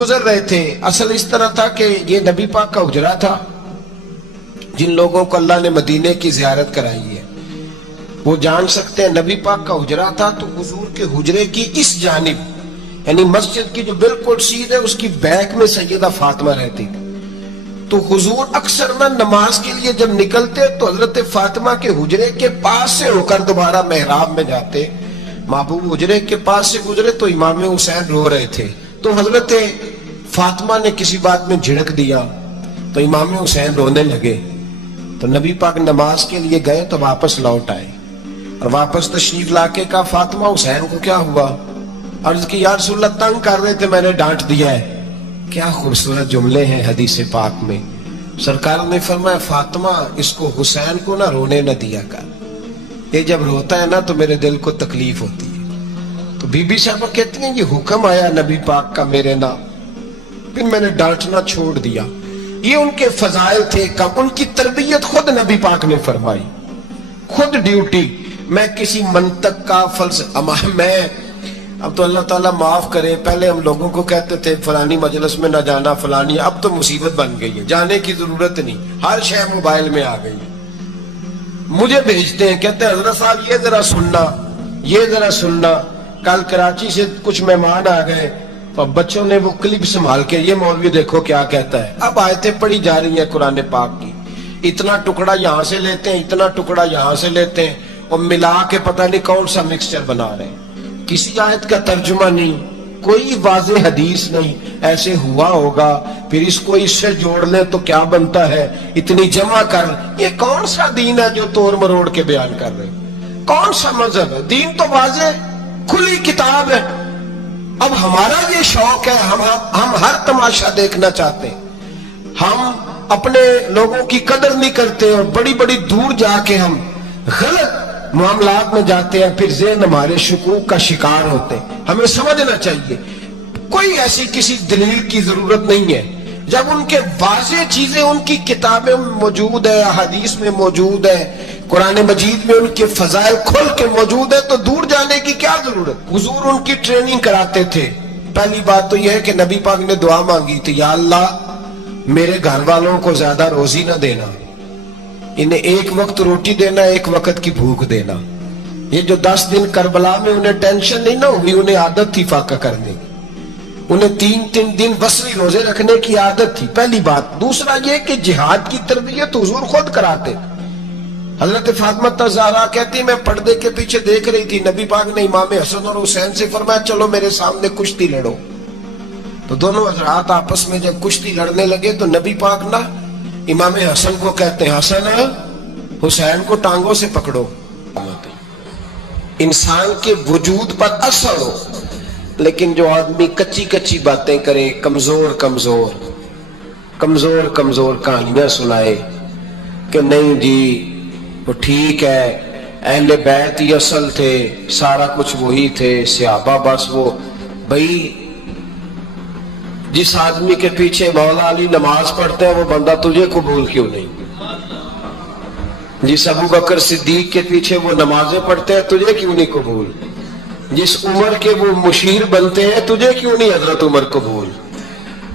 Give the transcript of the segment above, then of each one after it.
गुजर रहे थे। असल इस तरह था कि ये नबी पाक का हुजरा था। जिन लोगों को अल्लाह ने मदीने की ज़ियारत कराई है वो जान सकते हैं नबी पाक का हुजरा था। तो हुजूर के हुजरे की इस जानिब यानी मस्जिद की जो बिल्कुल सीध है उसकी बैक में सैयदा फातिमा रहती थी। तो हुजूर अक्सर ना नमाज के लिए जब निकलते तो हजरत फातिमा के हुजरे के पास से होकर दोबारा मेहराब में जाते। महबूब हुजरे के पास से गुजरे तो इमाम हुसैन रो रहे थे। तो हजरत फातिमा ने किसी बात में झिड़क दिया तो इमाम हुसैन रोने लगे। तो नबी पाक नमाज के लिए गए तो वापस लौट आए और वापस तशरीफ लाके कहा फातिमा हुसैन को क्या हुआ। अर्ज की या रसूलल्लाह तंग कर रहे थे मैंने डांट दिया है। क्या खूबसूरत जुमले हैं हदीस पाक में। सरकार ने फरमाया फातिमा इसको हुसैन को ना रोने न दिया कर। ये जब रोता है ना तो मेरे दिल को तकलीफ होती है। तो बीबी साहबा कहती हैं ये हुक्म आया नबी पाक का मेरे नाम फिर मैंने डांटना छोड़ दिया। ये उनके फजाइल थे कब उनकी तरबियत खुद नबी पाक ने फरमाई। खुद ड्यूटी मैं किसी मंतक का मैं अब तो अल्लाह ताला माफ करे। पहले हम लोगों को कहते थे फलानी मजलिस में ना जाना फलानी। अब तो मुसीबत बन गई है जाने की जरूरत नहीं। हर शय मोबाइल में आ गई। मुझे भेजते हैं कहते हैं हजरत साहब ये जरा सुनना। कल कराची से कुछ मेहमान आ गए तो बच्चों ने वो क्लिप संभाल के ये मौलवी देखो क्या कहता है। अब आयतें पढ़ी जा रही है कुरान पाक की। इतना टुकड़ा यहाँ से लेते हैं इतना टुकड़ा यहाँ से लेते हैं और मिला के पता नहीं कौन सा मिक्सचर बना रहे हैं। किसी आयत का तर्जुमा नहीं कोई वाज़ेह हदीस नहीं। ऐसे हुआ होगा फिर इसको इससे जोड़ ले तो क्या बनता है इतनी जमा कर। ये कौन सा दीन है जो तोड़ मरोड़ के बयान कर रहे हैं। कौन सा मजहब है। दीन तो वाज़ेह खुली किताब है। अब हमारा ये शौक है हम हर तमाशा देखना चाहते हैं। हम अपने लोगों की कदर नहीं करते और बड़ी बड़ी दूर जाके हम गलत मामलात में जाते हैं। फिर ज़हन हमारे शुकूक का शिकार होते हैं। हमें समझना चाहिए कोई ऐसी किसी दलील की जरूरत नहीं है। जब उनके वाज़ेह चीजें उनकी किताबें मौजूद है हदीस में मौजूद है कुरान मजीद में उनके फजाइल खुल के मौजूद है तो दूर जाने की क्या जरूरत। हुजूर उनकी ट्रेनिंग कराते थे। पहली बात तो यह है कि नबी पाक ने दुआ मांगी थी या अल्लाह मेरे घर वालों को ज्यादा रोजी ना देना। इन्हें एक वक्त रोटी देना एक वक्त की भूख देना। ये जो 10 दिन करबला में उन्हें टेंशन नहीं ना हुई उन्हें आदत थी फाका करने की। उन्हें 3-3 दिन बसरी रोजे रखने की आदत थी पहली बात। दूसरा ये कि जिहाद की तरबियत हुजूर खुद कराते। हजरत फातिमा ज़हरा कहती मैं पर्दे के पीछे देख रही थी नबी पाक ने इमाम हसन और हुसैन से फरमाया चलो मेरे सामने कुश्ती लड़ो। तो दोनों हजरात आपस में जब कुश्ती लड़ने लगे तो नबी पाक ना इमाम हसन को कहते हैं हसन हुसैन को टांगों से पकड़ो। इंसान के वजूद पर असर हो लेकिन जो आदमी कच्ची कच्ची बातें करे कमजोर कमजोर कहानियां सुनाए कि नहीं जी वो ठीक है अहले बैत ही असल थे सारा कुछ वही थे सहाबा बस वो। भाई जिस आदमी के पीछे मौला अली नमाज पढ़ते हैं वो बंदा तुझे कबूल क्यों नहीं। जिस अबू बकर सिद्दीक के पीछे वो नमाजें पढ़ते हैं तुझे क्यों नहीं कबूल। जिस उमर के वो मुशीर बनते हैं तुझे क्यों नहीं हजरत उमर कबूल।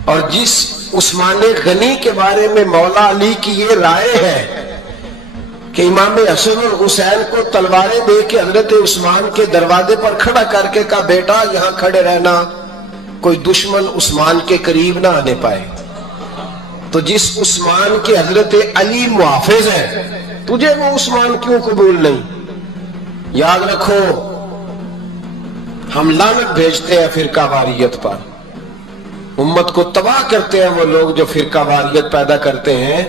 और जिस उस्मान गनी के बारे में मौला अली की ये राय है कि इमाम हसन और हुसैन को तलवारें दे के हजरत उस्मान के दरवाजे पर खड़ा करके कहा बेटा यहां खड़े रहना कोई दुश्मन उस्मान के करीब ना आने पाए। तो जिस उस्मान के हजरत अली मुहाफिज है तुझे वो उस्मान क्यों कबूल नहीं। याद रखो हम लानत भेजते हैं फिरका वारियत पर। उम्मत को तबाह करते हैं वो लोग जो फिरका वारियत पैदा करते हैं।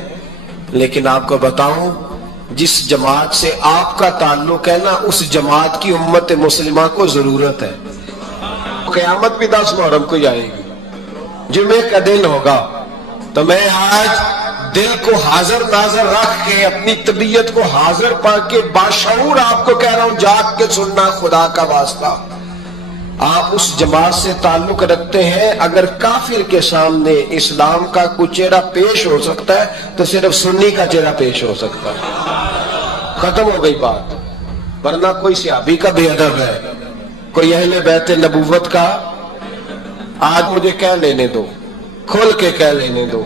लेकिन आपको बताऊं जिस जमात से आपका ताल्लुक है ना उस जमात की उम्मत मुस्लिमा को जरूरत है। क़यामत भी 10 मुहर्रम को आएगी जुमे का दिन होगा। तो मैं आज दिल को हाजिर नाजर रख के अपनी तबीयत को हाजिर पाके बाशऊर आपको कह रहा हूं जाग के सुनना खुदा का वास्ता। आप उस जमात से ताल्लुक रखते हैं अगर काफिर के सामने इस्लाम का कुछ चेहरा पेश हो सकता है तो सिर्फ सुन्नी का चेहरा पेश हो सकता है। खत्म हो गई बात। वरना कोई सहाबी का बेअदब है कोई अहले बैत नबूवत का آج مجھے کہہ لینے دو، کھول کے کہہ لینے دو۔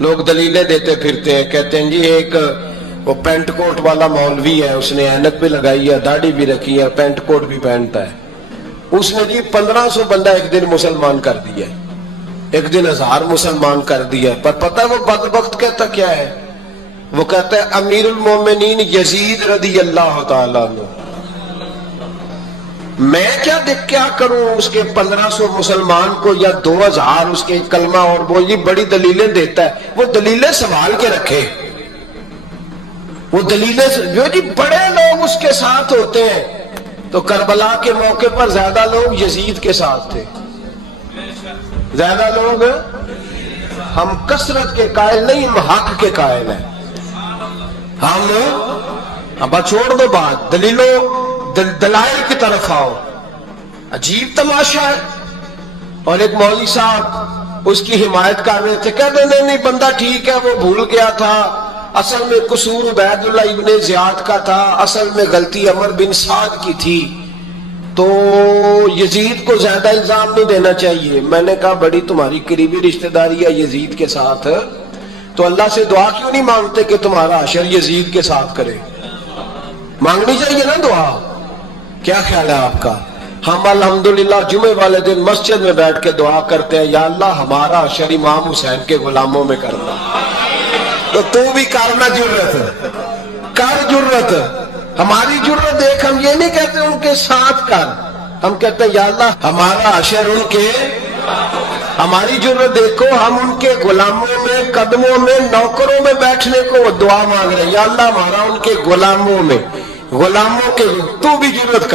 لوگ دلیلیں دیتے پھرتے ہیں، کہتے ہیں جی ایک وہ پینٹ کوٹ والا مولوی ہے، اس نے اینک بھی لگائی ہے، داڑھی بھی رکھی ہے، پینٹ کوٹ بھی پہنتا ہے، اس نے جی 1500 بندہ ایک دن مسلمان کر دیا، ایک دن 1000 مسلمان کر دیا۔ پر پتہ وہ بدبخت کہتا کیا ہے؟ وہ کہتا ہے امیر المومنین یزید رضی اللہ تعالیٰ عنہ، میں کیا کروں اس کے 1500 مسلمان کو یا 2000 اس کے کلمہ، اور وہ یہ بڑی دلیلیں دیتا ہے۔ وہ دلیلیں سنبھال کے رکھے، وہ دلیلیں جو جی بڑے لوگ اس کے ساتھ ہوتے ہیں۔ تو کربلا کے موقع پر زیادہ لوگ یزید کے ساتھ تھے، زیادہ لوگ، ہم کثرت کے قائل نہیں، ہم حق کے قائل ہیں۔ ہم چھوڑ دو بات، دلائل کی طرف آؤ۔ عجیب تماشا ہے۔ اور ایک مولوی صاحب اس کی حمایت کر رہے تھے، کہتے نہیں بندہ ٹھیک ہے، وہ بھول گیا تھا، اصل میں قصور عبید اللہ ابن زیاد کا تھا، اصل میں غلطی عمر بن سعد کی تھی، تو یزید کو زیادہ الزام نہیں دینا چاہیے۔ میں نے کہا بڑی تمہاری قریبی رشتہ داری ہے یزید کے ساتھ، تو اللہ سے دعا کیوں نہیں مانگتے کہ تمہارا حشر یزید کے ساتھ کرے؟ مانگنی چاہیے نا دعا۔ کیا خیال ہے آپ کا؟ ہم الحمدللہ جمعے والے دن مسجد میں بیٹھ کے دعا کرتے ہیں، یا اللہ ہمارا حشر امام حسین کے غلاموں میں کرنا۔ تو بھی کرنا، جرت کر، جرت ہماری جرت دیکھ۔ ہم یہ نہیں کہتے ان کے ساتھ کر، ہم کہتے ہیں یا اللہ ہمارا حشر ان کے، ہماری جرت دیکھو، ہم ان کے غلاموں میں، قدموں میں، نوکروں میں بیٹھنے کو دعا مانگ رہے ہیں، یا اللہ ہمارا ان کے غلاموں میں، غلاموں کے۔ تو بھی جرت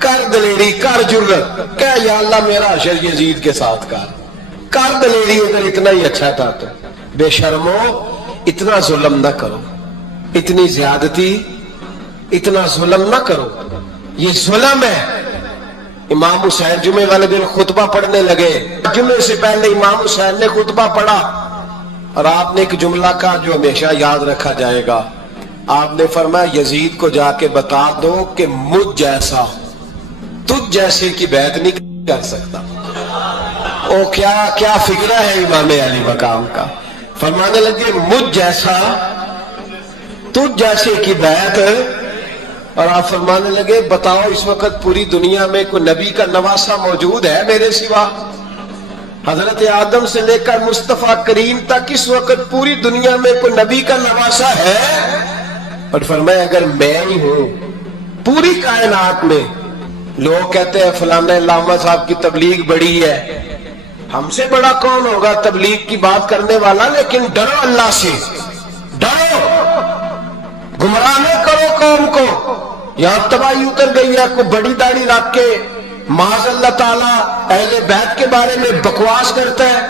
کر دلیری، کر جرت، کہ یا اللہ میرا حشر یزید کے ساتھ کر دلیری۔ اگر اتنا ہی اچھا تھا تو بے شرمو اتنا ظلم نہ کرو، اتنی زیادتی، اتنا ظلم نہ کرو، یہ ظلم ہے۔ امام حسین جمعے والے دن خطبہ پڑھنے لگے، جمعے سے پہلے امام حسین نے خطبہ پڑھا، اور آپ نے ایک جملہ کہا جو ہمیشہ یاد رکھا جائے گا۔ آپ نے فرمایا یزید کو جا کے بتا دو کہ مجھ جیسا تجھ جیسے کی بیعت نہیں کر سکتا۔ او کیا فکرہ ہے امام علی مقام کا۔ فرمانے لگے مجھ جیسا تجھ جیسے کی بیعت، اور آپ فرمانے لگے بتاؤ اس وقت پوری دنیا میں کوئی نبی کا نواسا موجود ہے میرے سوا؟ حضرت آدم سے لے کر مصطفیٰ کریم تک اس وقت پوری دنیا میں کوئی نبی کا نواسا ہے؟ اور فرمایا اگر میں ہی ہوں پوری کائنات میں۔ لوگ کہتے ہیں فلانا علامہ صاحب کی تبلیغ بڑی ہے، ہم سے بڑا کون ہوگا تبلیغ کی بات کرنے والا؟ لیکن ڈرو اللہ سے، ڈرو، گمراہ نہ کرو قوم کو۔ یہاں تباہی اتر گئی ہے، کوئی بڑی داڑھی رکھ کے معاذ اللہ تعالیٰ اہل بیت کے بارے میں بکواس کرتا ہے،